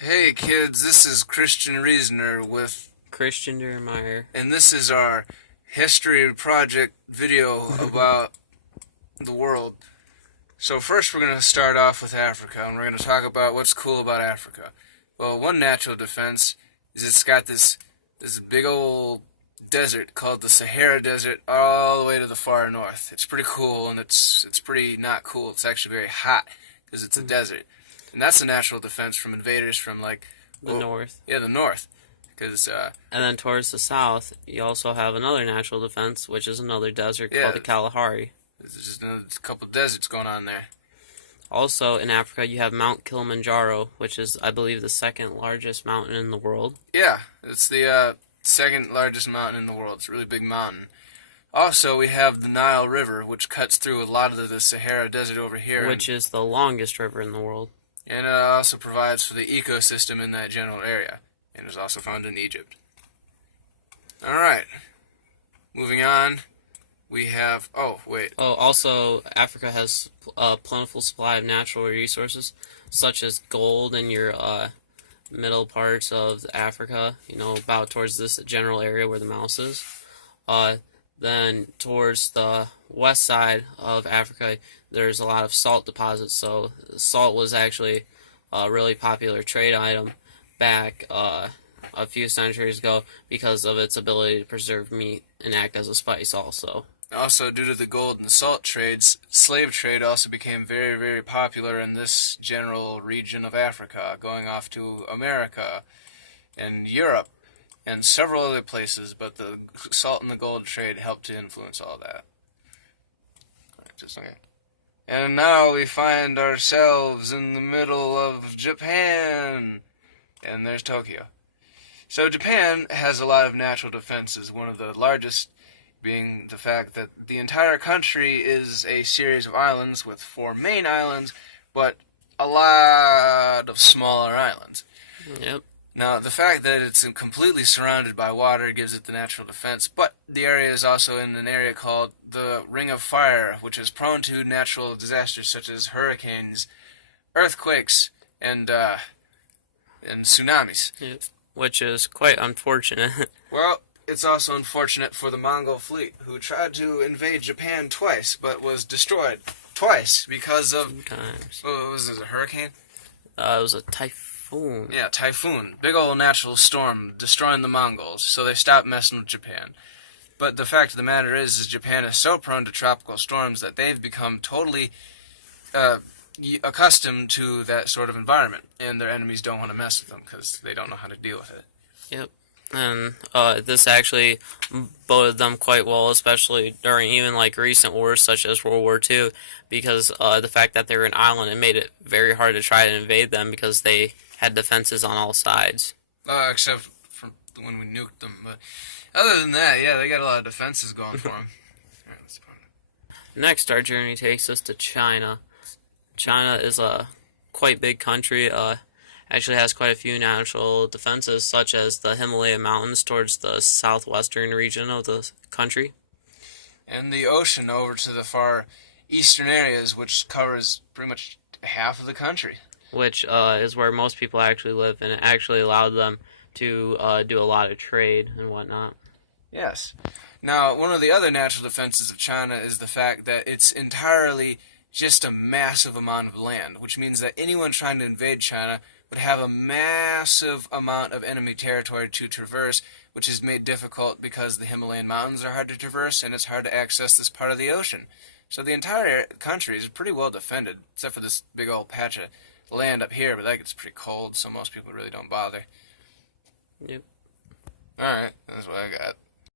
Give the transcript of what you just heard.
Hey kids, this is Christian Reasoner Christian Durmeyer. and this is our history project video about the world. So first we're going to start off with Africa, and we're going to talk about what's cool about Africa. Well, one natural defense is it's got this big old desert called the Sahara Desert all the way to the far north. It's pretty cool, and it's pretty not cool. It's actually very hot because it's a desert. And that's a natural defense from invaders from The north. yeah, the north. Because, And then towards the south, you also have another natural defense, which is another desert yeah, called the Kalahari. there's just a couple deserts going on there. Also, in Africa, you have Mount Kilimanjaro, which is, I believe, the second largest mountain in the world. Yeah, it's the second largest mountain in the world. It's a really big mountain. Also, we have the Nile River, which cuts through a lot of the Sahara Desert over here, Which is the longest river in the world. and also provides for the ecosystem in that general area, and is also found in Egypt. All right, moving on. We have. Oh, wait. Oh, also, Africa has a plentiful supply of natural resources, such as gold in your middle parts of Africa, about towards this general area where the mouse is. Then towards the west side of Africa, there's a lot of salt deposits. So salt was actually a really popular trade item back a few centuries ago because of its ability to preserve meat and act as a spice also. Also, due to the gold and salt trades, slave trade also became very, very popular in this general region of Africa, going off to America and Europe and several other places, but the salt and the gold trade helped to influence all that. Okay. And now we find ourselves in the middle of Japan, and there's Tokyo. So Japan has a lot of natural defenses, one of the largest being the fact that the entire country is a series of islands with four main islands, but a lot of smaller islands. Yep. Now, the fact that it's completely surrounded by water gives it the natural defense, but the area is also in an area called the Ring of Fire, which is prone to natural disasters such as hurricanes, earthquakes, and tsunamis. Yep. Which is quite unfortunate. Well, it's also unfortunate for the Mongol fleet, who tried to invade Japan twice, but was destroyed twice because of, Sometimes. what was it, a hurricane? It was a typhoon. Yeah, typhoon. Big old natural storm destroying the Mongols, so they stopped messing with Japan. But the fact of the matter is Japan is so prone to tropical storms that they've become totally accustomed to that sort of environment, and their enemies don't want to mess with them because they don't know how to deal with it. Yep. And this actually boded them quite well, especially during even like recent wars such as World War II, because the fact that they were an island, it made it very hard to try to invade them because they had defenses on all sides. Except for when we nuked them. But other than that, yeah, they got a lot of defenses going for them. Alright, let's put it. Next, our journey takes us to China. China is a quite big country. Actually has quite a few natural defenses, such as the Himalaya Mountains towards the southwestern region of the country. And the ocean over to the far eastern areas, which covers pretty much half of the country. Which is where most people actually live, and it actually allowed them to do a lot of trade and whatnot. Yes. Now, one of the other natural defenses of China is the fact that it's entirely just a massive amount of land, which means that anyone trying to invade China would have a massive amount of enemy territory to traverse, which is made difficult because the Himalayan mountains are hard to traverse and it's hard to access this part of the ocean. So the entire country is pretty well defended, except for this big old patch of land up here, but that gets pretty cold, so most people really don't bother. Yep. Alright, that's what I got.